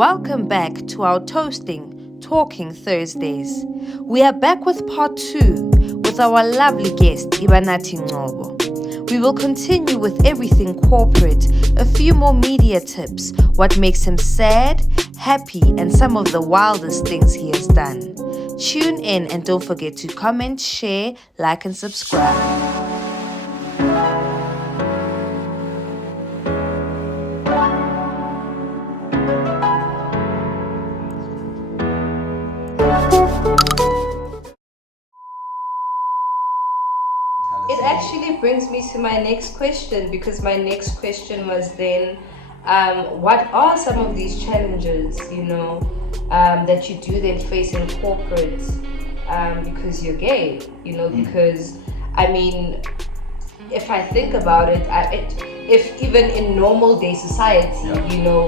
Welcome back to our Talking Thursdays. We are back with part 2 with our lovely guest, Ibanathi. We will continue with everything corporate, a few more media tips, what makes him sad, happy, and some of the wildest things he has done. Tune in and don't forget to comment, share, like, and subscribe. It actually brings me to my next question, because my next question was then, what are some of these challenges, that you do then face in corporate because you're gay, because, if I think about it, if even in normal day society,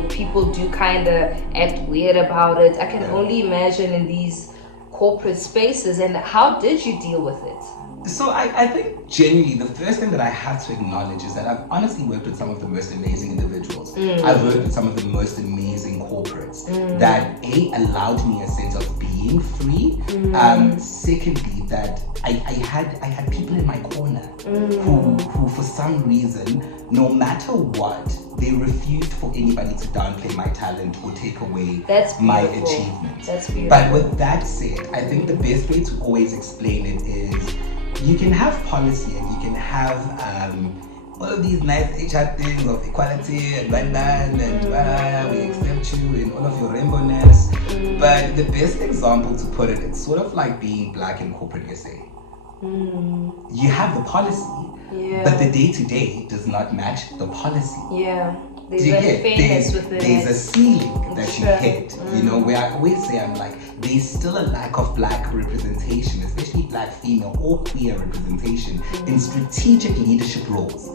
people do kind of act weird about it, I can only imagine in these corporate spaces. And how did you deal with it? So I think genuinely the first thing that I have to acknowledge is that I've honestly worked with some of the most amazing individuals. I've worked with some of the most amazing corporates that allowed me a sense of being free. Secondly, that I had people in my corner who for some reason, no matter what, they refused for anybody to downplay my talent or take away my achievements. That's beautiful. But with that said, I think the best way to always explain it is, you can have policy and you can have all of these nice HR things of equality and and we accept you in all of your rainbowness. But the best example to put it, it's sort of like being black in corporate SA. You have the policy, but the day-to-day does not match the policy. Yeah. There's a ceiling that you hit, where I always say, I'm like, there's still a lack of black representation, especially black female or queer representation in strategic leadership roles.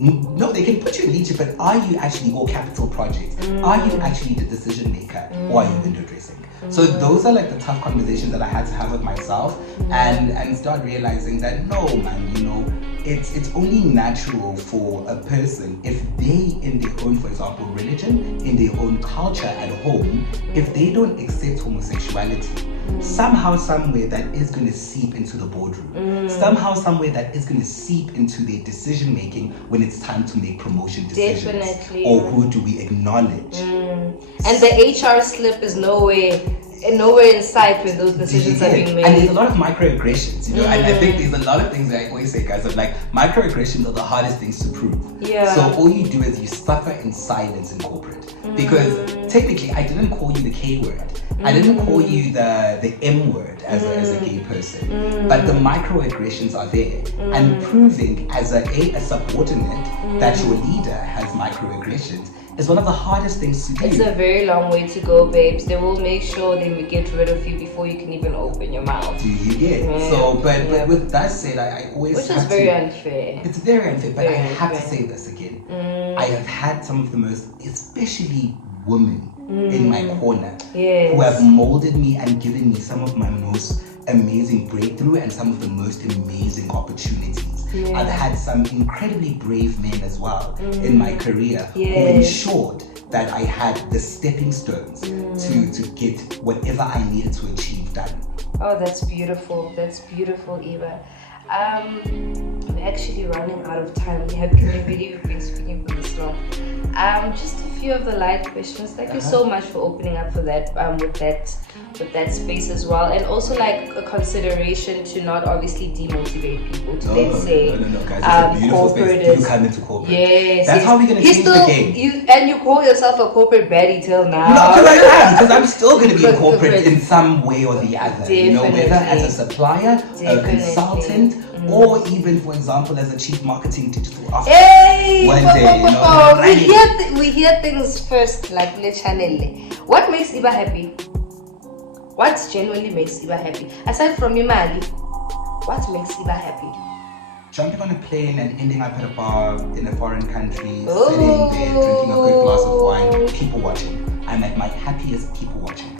No, they can put you in leadership, but are you actually all capital projects? Are you actually the decision maker, or are you window dressing? So those are like the tough conversations that I had to have with myself and start realizing that no, man, it's only natural for a person if they, in their own, for example, religion, in their own culture at home, if they don't accept homosexuality, somehow, somewhere that is going to seep into the boardroom. Somehow, somewhere that is going to seep into their decision making when it's time to make promotion decisions. Definitely. Or who do we acknowledge? And the HR slip is nowhere in sight when those decisions are being made. And there's a lot of microaggressions, and I think there's a lot of things that I always say, guys, of like, microaggressions are the hardest things to prove. Yeah. So all you do is you suffer in silence in corporate. Because technically, I didn't call you the K word. I didn't call you the M word as a gay person. But the microaggressions are there. And proving as a subordinate that your leader has microaggressions is one of the hardest things to do. It's a very long way to go, babes. They will make sure they will get rid of you before you can even open your mouth. Do you get? So, but with that said, I always Which is very unfair. It's very unfair, but I have to say this again. I have had some of the most, especially women, in my corner who have molded me and given me some of my most amazing breakthrough and some of the most amazing opportunities. I've had some incredibly brave men as well in my career who ensured that I had the stepping stones to get whatever I needed to achieve done. Oh, that's beautiful. That's beautiful, Eva. We're actually running out of time. Can you believe we've been speaking for this long? Just a few of the light questions. Thank you so much for opening up for that with that space as well, and also like a consideration to not obviously demotivate people to then say no, guys, it's a beautiful space to come into corporate. Yes, that's how we're gonna change the game. You call yourself a corporate baddie till now. No, because I am, because I'm still going to be in corporate in some way or the other. Whether as a supplier, a consultant, or even, for example, as a chief marketing digital officer. One day, we hear things first, like le channel. What makes Iba happy? What genuinely makes Iba happy? Aside from Imali, what makes Iba happy? Jumping on a plane and ending up at a bar in a foreign country, sitting there, drinking a good glass of wine, people watching. I'm at my happiest, people watching.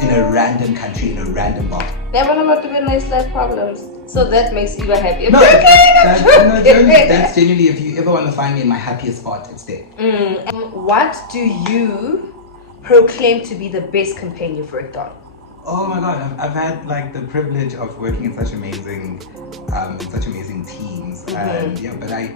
in a random country, in a random bar. Never know about doing nice life problems. So that makes Iba happy. No, that's genuinely, if you ever want to find me in my happiest spot, it's there. What do you proclaim to be the best campaign you've worked on? Oh my God, I've had like the privilege of working in such amazing teams, and yeah, but I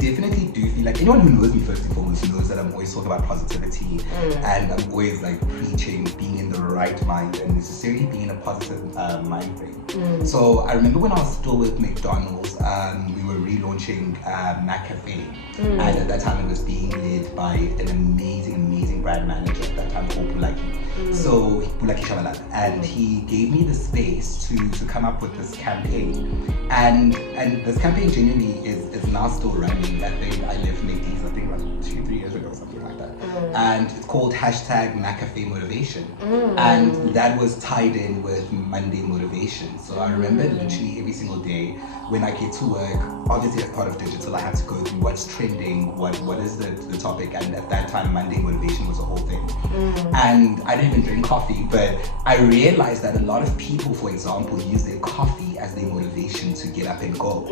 definitely do feel like anyone who knows me first and foremost knows that I'm always talking about positivity, and I'm always like preaching being in the right mind and necessarily being in a positive mind frame. So I remember when I was still with McDonald's, we were relaunching Mac Cafe, and at that time it was being led by an amazing brand manager at that time called Bulaki. So Bulaki Shabalala, and he gave me the space to come up with this campaign, and this campaign genuinely is now still running. I think I left McD's I think like 2-3 years ago, something like that, and it's called #MacCafe Motivation, and that was tied in with Monday Motivation. So I remember literally every single day when I get to work, obviously as part of digital, I had to go through what's trending, what is the topic, and at that time Monday Motivation was a whole thing. And I didn't even drink coffee, but I realized that a lot of people, for example, use their coffee as their motivation to get up and go.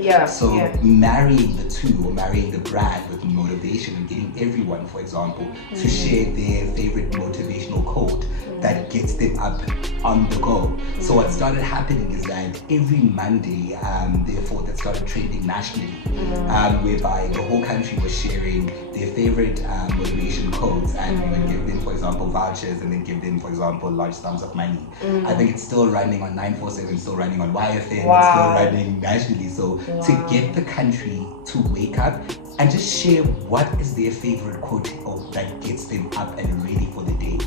Marrying the two, or marrying the brand with motivation, and getting everyone, for example, to share their favorite motivational quote that gets them up on the go. So what started happening is that every Monday, therefore, that started trending nationally, whereby the whole country was sharing their favorite motivation quotes, and we would give them, for example, vouchers, and then give them, for example, large sums of money. I think it's still running on 947, still running on YFM, it's still running nationally. So to get the country to wake up and just share what is their favorite quote that gets them up and ready for the day,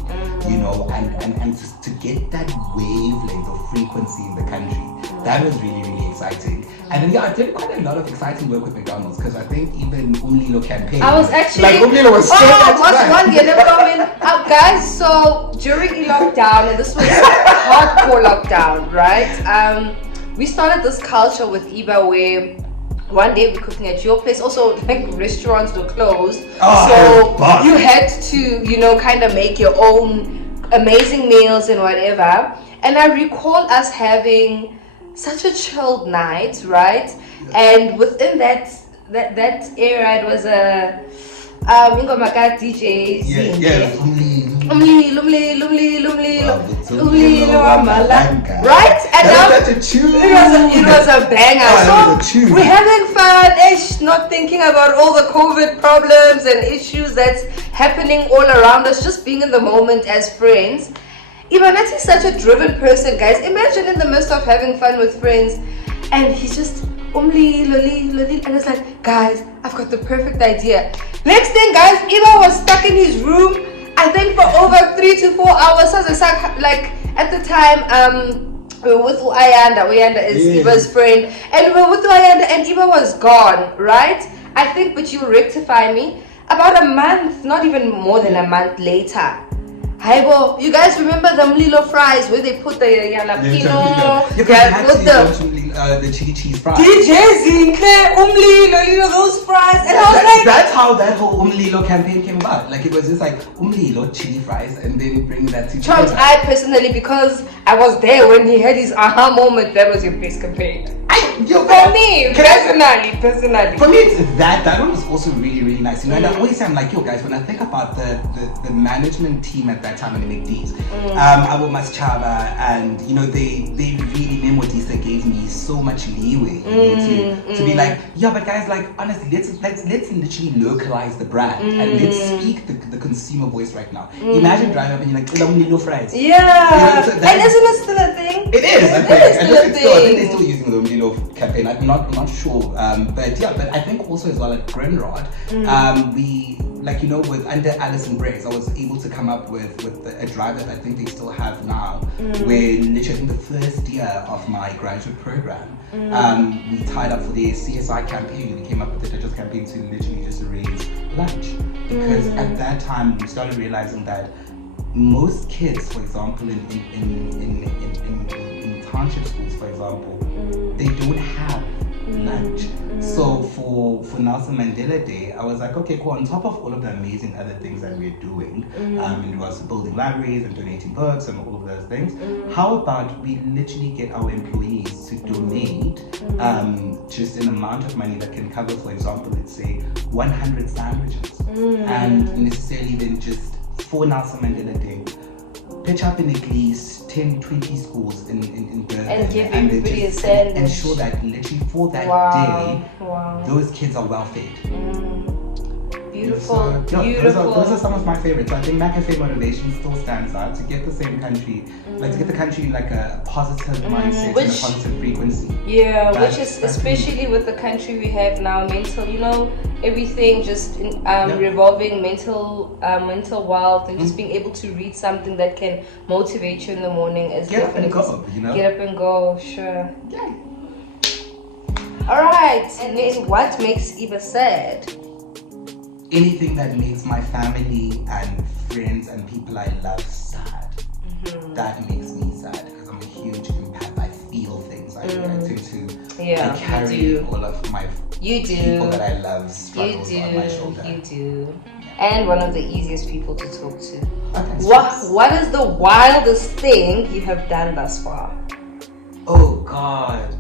you know, and to get that wavelength or frequency in the country, that was really exciting. And then I did quite a lot of exciting work with McDonald's, because I think even Umlilo campaign, I was actually like Umlilo was so guys, so during the lockdown, and this was hardcore lockdown, right? We started this culture with Iba where one day we're cooking at your place. Also, like, restaurants were closed, so you had to, you know, kind of make your own amazing meals and whatever. And I recall us having such a chilled night, right? And within that era, it was a Ingomaka DJ. Right? And it was a banger. So we're having fun, not thinking about all the COVID problems and issues that's happening all around us, just being in the moment as friends. Ibanathi is such a driven person, guys. Imagine in the midst of having fun with friends, and he's just umli, loli, and it's like, guys, I've got the perfect idea. Next thing, guys, Iba was stuck in his room, I think for over 3 to 4 hours. Like, at the time, we were with Uyanda is Iba's friend, and we were with Uyanda, and Iba was gone, right? I think, but you rectify me, about a month, not even more than a month later. Haibo, you guys remember the Mlilo fries where they put the jalapeno? The chili cheese fries. DJ Zinke, Umlilo, those fries. And I was like, that's how that whole Umlilo campaign came about. Like, it was just like Umlilo chili fries, and then bring that to Charles, I personally, because I was there when he had his aha moment, that was your best campaign. For me, personally. For me, it's that one was also really nice. You know, and I always say, I'm like, yo guys, when I think about the management team at that time in the McD's, Abu Maschaba, and you know, they really Memodisa gave me so much leeway, you know, to be like, yeah, but guys, like, honestly, let's literally localize the brand and let's speak the consumer voice right now. Imagine driving up and you're like, Umlilo fries. Yeah, you know, so and isn't it still a thing? It is. I think they're still using the Umlilo campaign. I'm not sure, but yeah, but I think also as well at Grenrod, we, like, you know, with under Alison Briggs, I was able to come up with a drive that I think they still have now, where literally I think the first year of my graduate program, we tied up for the CSI campaign. We came up with the digital campaign to literally just raise lunch, because at that time we started realizing that most kids, for example, in township schools, for example, they don't have lunch. So for for Nelson Mandela Day, I was like, okay, cool. On top of all of the amazing other things that we're doing, in regards to building libraries and donating books and all of those things, how about we literally get our employees to donate just an amount of money that can cover, for example, let's say 100 sandwiches, and necessarily then just for Nelson Mandela Day, pitch up in at least 10, 20 schools in Durban and give everybody a sandwich. Ensure that literally for that day, those kids are well fed. Beautiful, so, beautiful. Those are some of my favorites. So I think McAfee Motivation still stands out to get the same country, like to get the country like a positive mindset and a positive frequency. Yeah, which is especially with the country we have now, mental, everything just revolving mental wealth, and just being able to read something that can motivate you in the morning is get up and go, Get up and go, sure. Yeah. All right, and then what makes Iba sad? Anything that makes my family and friends and people I love sad. That makes me sad because I'm a huge empath. I feel things. I tend to I carry all of my people that I love struggles on my shoulder. You do. And one of the easiest people to talk to. Okay, what is the wildest thing you have done thus far? Oh God.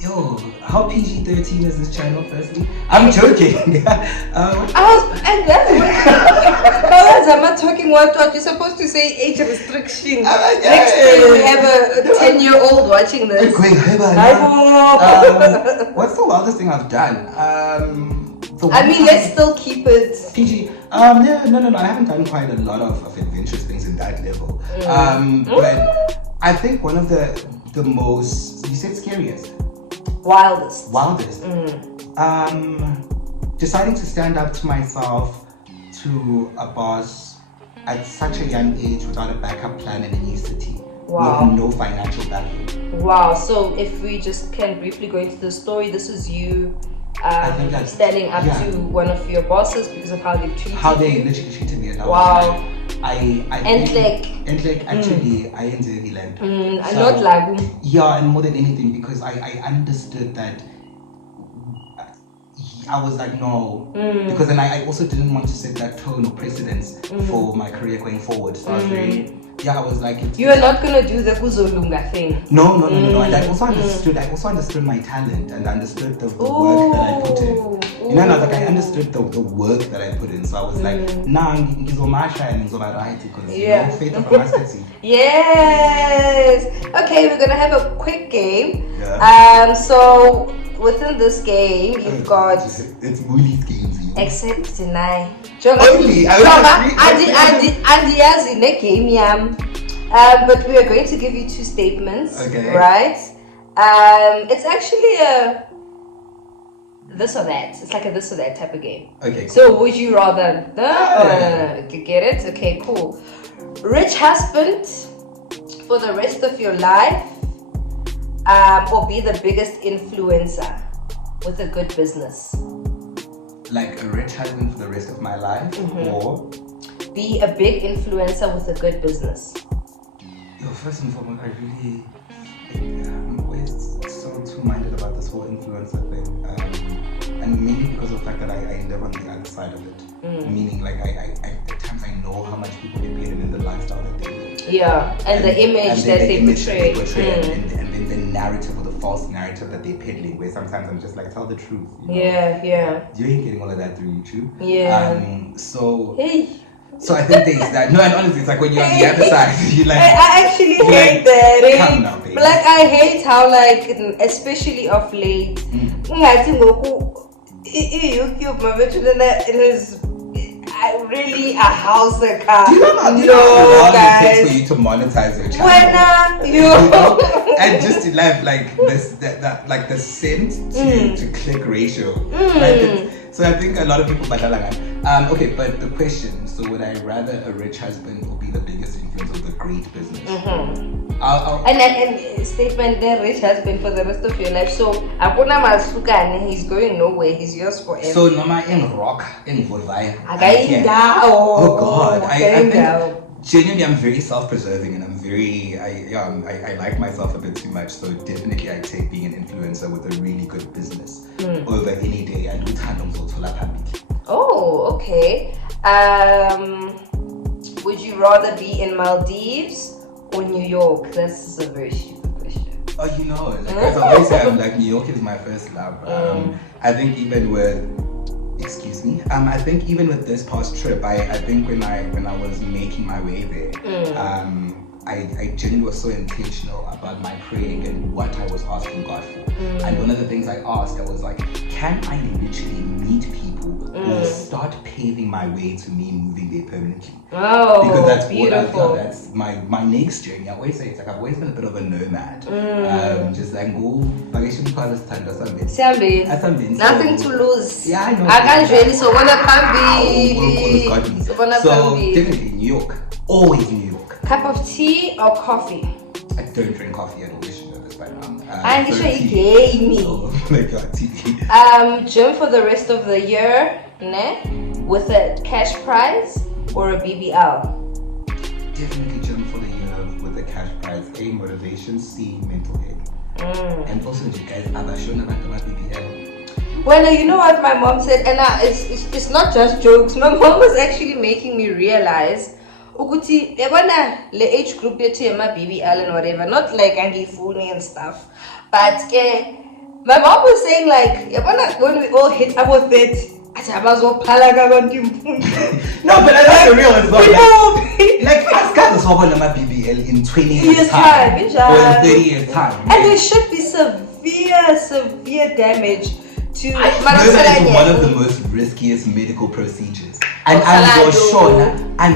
Yo, how PG-13 is this channel, firstly? I'm joking. I'm not talking what you're supposed to say age restriction. Next time we have a 10-year-old watching this. What's the wildest thing I've done? Let's still keep it PG. No, I haven't done quite a lot of adventurous things in that level. But I think one of the most, you said scariest? Wildest. Deciding to stand up to myself, to a boss at such a young age without a backup plan in a new city. Wow. With no financial backing. Wow. So if we just can briefly go into the story, this is you standing up to one of your bosses because of how they've treated you. How they literally treated me. And wow. I actually, I enjoy the land. Not like. Yeah, and more than anything, because I understood that. I was like, no, because then I also didn't want to set that tone or precedence for my career going forward. So I was I was like, you are not gonna do the Kuzolunga thing. No. And I also understood my talent and understood the work that I put in. And I was like, I understood the work that I put in. So I was like, nah, ngizomasha and ngizobarayit because faith of a mustard seed. Yes. Okay, we're gonna have a quick game. Yeah. So within this game, you've got it's Moolie's games. Accept, deny. Only. But we are going to give you two statements. Okay. Right? It's actually a this or that. It's like a this or that type of game. Okay. Cool. So would you rather get it? Okay, cool. Rich husband for the rest of your life, or be the biggest influencer with a good business. Like a rich husband for the rest of my life, or be a big influencer with a good business. First and foremost, I'm always so two-minded about this whole influencer thing, and mainly because of the fact that I live on the other side of it. Meaning, like I at times I know how much people get paid and in the lifestyle that they live. Yeah, and the image that they portray, and then the narrative or the false narrative that they're peddling, where sometimes I'm just like, tell the truth. Yeah. You ain't getting all of that through YouTube. Yeah. So I think there's that. No, and honestly, it's like when you're on the other side, you like. I actually hate that. Come now, baby. Like I hate how, like, especially of late, YouTube, my it is really a house, a car. Do you know how guys, it takes for you to monetize your channel? And just to live like this, that like the cent to click ratio. So I think a lot of people okay, but the question, so would I rather a rich husband or be the biggest influence of the great business? And statement, the rich husband for the rest of your life. So Akuna Masukane, he's going nowhere, he's yours forever. So Noma in rock in Volvaya. Oh God. I think genuinely I'm very self-preserving and I'm very I like myself a bit too much, so definitely I take being an influencer with a really good business over any day andikuthanda ngizothola phambili. Oh, okay. Would you rather be in Maldives or New York? That's a very stupid question. Oh, you know, like, as I always say, New York is my first love. I think even with, I think even with this past trip, I think when I was making my way there, I genuinely was so intentional about my praying and what I was asking God for. And one of the things I asked, I was like, can I literally meet people who will start paving my way to me moving there permanently? Oh, because that's beautiful. what I've done. That's my next journey. I always say it's like I've always been a bit of a nomad. Just like go vacation because it's time to something. Nothing to lose. Yeah, I know. I can't really so wanna So definitely New York. Always New York. Cup of tea or coffee? I don't drink coffee at all. You should know this by now. I'm sure you gave me. Oh my god, tea. Gym for the rest of the year, ne? With a cash prize or a BBL? Definitely gym for the year with a cash prize. A, motivation. C, mental health. And also, you guys, I'm shown about the BBL. Well, you know what my mom said, and it's not just jokes. My mom was actually making me realize ukuthi yabona le age group yethu yema BBL and whatever, not like angifuni and stuff, but my mom was saying like yabona when we all hit about 30 no, but that's the real as well. Like us guys are on my BBL in 20 years time or in 30 years time, and there should be severe damage to I know that is one of the most riskiest medical procedures. And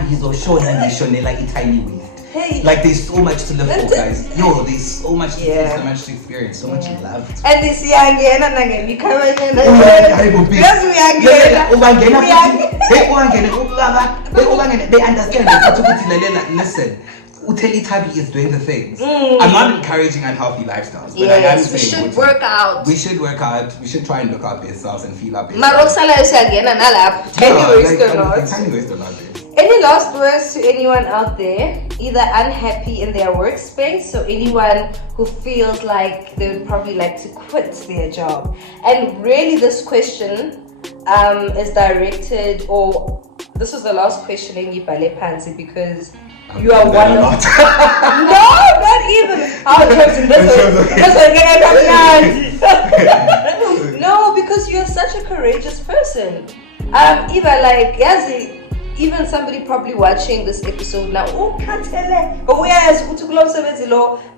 he's Shonela a tiny waist. Hey. Like there's so much to live for, guys. Yo, there's so much to see, so much to experience, so much love. And this young they understand that. Listen, Utelitabi is doing the things. I'm not encouraging unhealthy lifestyles, but I am saying we should work out. We should work out. We should try and look out ourselves and feel our best. Any last words to anyone out there, either unhappy in their workspace, so anyone who feels like they would probably like to quit their job? And really, this question is directed, or this was the last question in Ibale Pansi, because you are one of no, not even our chosen no, because you're such a courageous person. Eva, like Yazi, even somebody probably watching this episode now,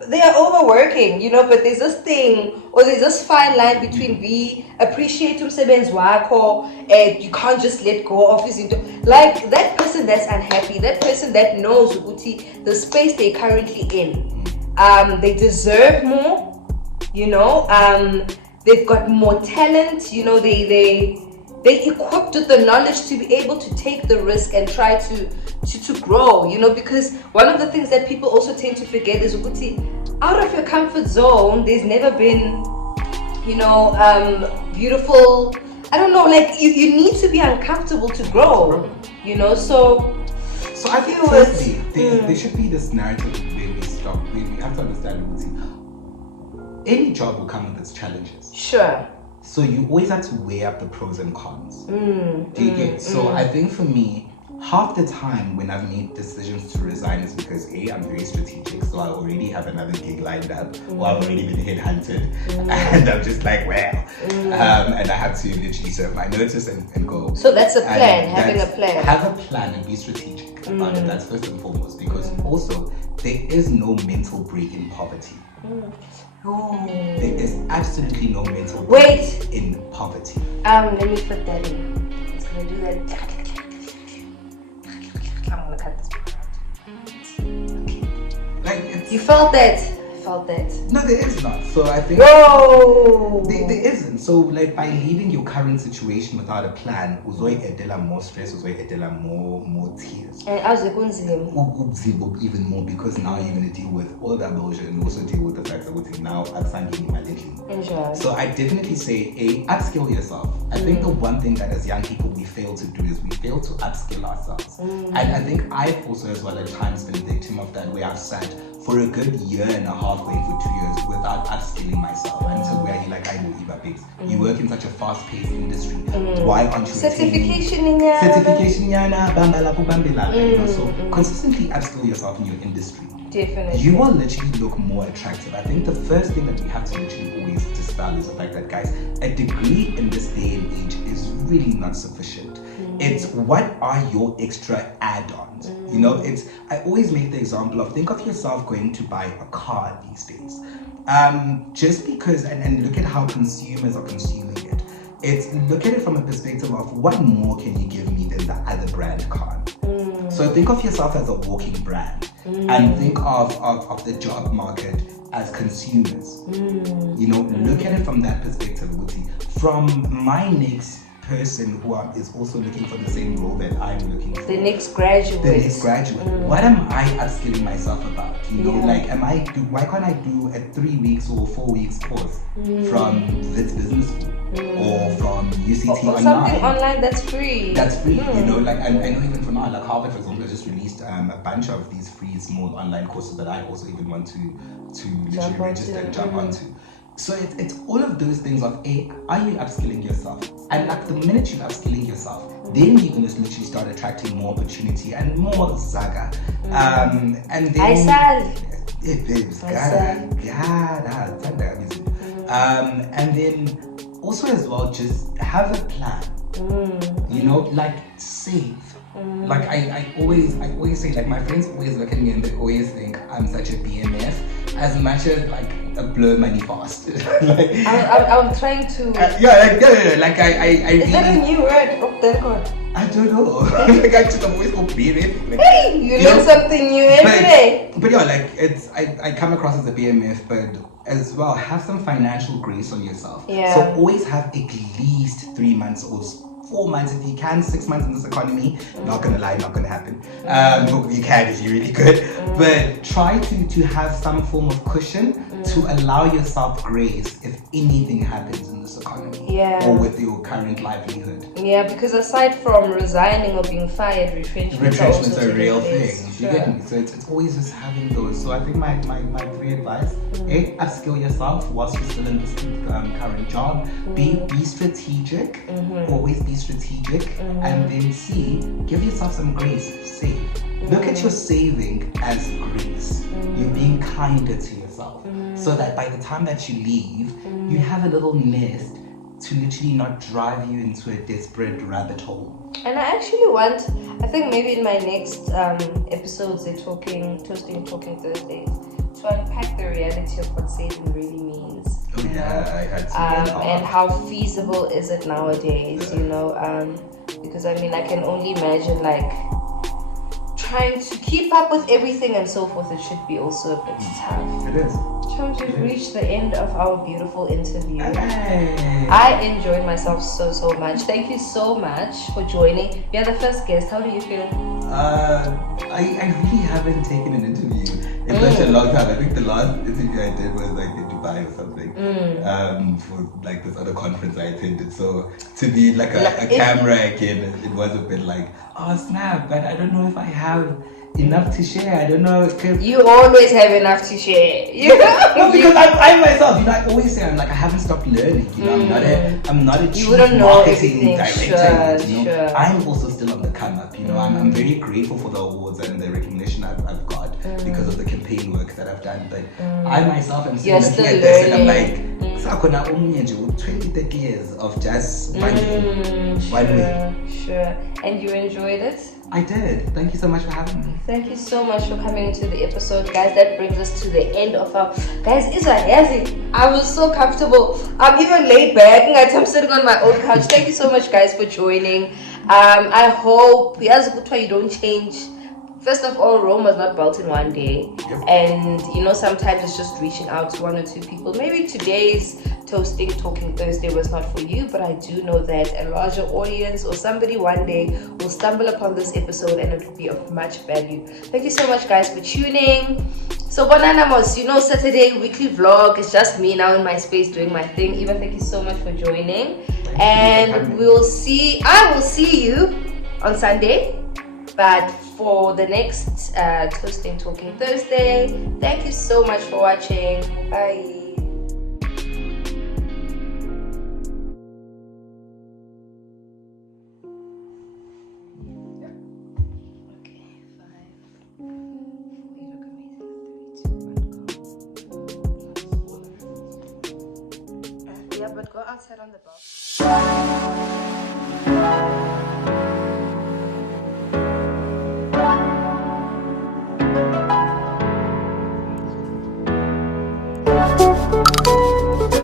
they are overworking, you know, but there's this thing, or there's this fine line between we appreciate umsebenzi wakho and you can't just let go of his like that person that's unhappy, that person that knows the space they're currently in, they deserve more, you know, they've got more talent, you know, they equipped with the knowledge to be able to take the risk and try to grow, you know, because one of the things that people also tend to forget is out of your comfort zone, there's never been, you know, beautiful, I don't know, like you need to be uncomfortable to grow, you know, so I think firstly, there should be this narrative where we stop, where we have to understand, any job will come with its challenges. Sure. So you always have to weigh up the pros and cons. Do you get? So I think for me, half the time when I've made decisions to resign is because A, I'm very strategic, so I already have another gig lined up, or I've already been headhunted, and I'm just like, well, and I have to literally serve my notice and go. So that's a plan, having a plan. Have a plan and be strategic about it. That's first and foremost, because also there is no mental break in poverty. There is absolutely no mental break in poverty. Let me put that in. It's gonna do that. I'm gonna cut this part out. Like you felt that? I felt that. No, there is not. So I think there isn't. So like by leaving your current situation without a plan, uzoyedela more stress, uzoyedela more tears. And even more, because now you're gonna deal with all that bullshit and also deal with the fact that now enjoy. So I definitely say upskill yourself. I think the one thing that as young people we fail to do is we fail to upskill ourselves. And I think I've also as well at times been a victim of that, where I've sat for a good year and a half, going for 2 years without upskilling myself until where you're like, I know Eva, babes. You work in such a fast-paced industry. Why aren't you certification yana, you know, so consistently upskill yourself in your industry. Definitely. You will literally look more attractive. I think the first thing that we have to literally always dispel is the fact that, guys, a degree in this day and age is really not sufficient. It's what are your extra add-ons? You know, I always make the example of, think of yourself going to buy a car these days. Just because, and look at how consumers are consuming it. Look at it from a perspective of what more can you give me than the other brand can. So think of yourself as a walking brand, and think of the job market as consumers. You know, look at it from that perspective, Wuti. From my next person who is also looking for the same role that I'm looking for. The next graduate. What am I upskilling myself about? You know, like, why can't I do a 3 weeks or 4 weeks course from this business school or from UCT or online? Something online that's free. You know, like, I know even for now, like Harvard, for example, just released a bunch of these free small online courses that I also even want to literally register and jump onto. So it's all of those things of, are you upskilling yourself? And like the minute you're upskilling yourself, then you're going to literally start attracting more opportunity and more zaga. And then... and then also as well, just have a plan. You know, like save. Like I always say, like, my friends always look at me and they always think I'm such a BMF, as much as like a blow money fast. Like, I'm trying to. Like I is that a new word? Oh, thank God. I don't know. Like I'm always so BMF. Like, hey, you learn something new every day. But yeah, like I come across as a BMF, but as well have some financial grace on yourself. Yeah. So always have at least 3 months or 4 months, if you can, 6 months in this economy. Not gonna lie, not gonna happen. You can if you're really good. But try to have some form of cushion to allow yourself grace if anything happens in this economy. Or with your current livelihood. Yeah, because aside from resigning or being fired, retrenchments are a real thing. You get me? So it's always just having those. So I think my 3 advice: upskill yourself whilst you're still in this current job. Be strategic. Always be strategic. And then give yourself some grace. Save. Look at your saving as grace. You're being kinder to yourself, so that by the time that you leave, you have a little nest to literally not drive you into a desperate rabbit hole. And I think maybe in my next episodes, they're talking Thursdays, to unpack the reality of what saving really means. Oh yeah, I had to and how feasible is it nowadays, you know? Because I mean, I can only imagine, like, trying to keep up with everything and so forth. It should be also a bit tough. It is. Chums, we've reached the end of our beautiful interview. Hey. I enjoyed myself so much. Thank you so much for joining. You're the first guest. How do you feel? I really haven't taken an interview in such a long time. I think the last interview I did was like in Dubai or something, for like this other conference I attended. So to be like a camera again, it was a bit like, oh snap, but I don't know if I have enough to share. I don't know. You always have enough to share. No, because I myself, you know, I always say I haven't stopped learning. You know, I'm not a chief marketing director. You know, I'm also still on the come up. You know, I'm very grateful for the awards and the recognition I've got because of the campaign work that I've done. But I myself am still looking at this and I'm like, Sakona 20-30 years of just one way. Sure. And you enjoyed it? I did. Thank you so much for having me. Thank you so much for coming to the episode, guys. That brings us to the end of our... Guys, I was so comfortable. I'm even laid back. I'm sitting on my own couch. Thank you so much, guys, for joining. I hope you don't change. First of all, Rome was not built in one day. Yep. And, you know, sometimes it's just reaching out to 1 or 2 people. Maybe today's Talking Thursday was not for you, but I do know that a larger audience or somebody one day will stumble upon this episode and it will be of much value. Thank you so much, guys, for tuning. So, Bananamos, you know, Saturday weekly vlog. It's just me now in my space doing my thing. Eva, thank you so much for joining. And I will see you on Sunday. But for the next Talking Thursday, thank you so much for watching. Bye. Yeah, but go outside on the balcony.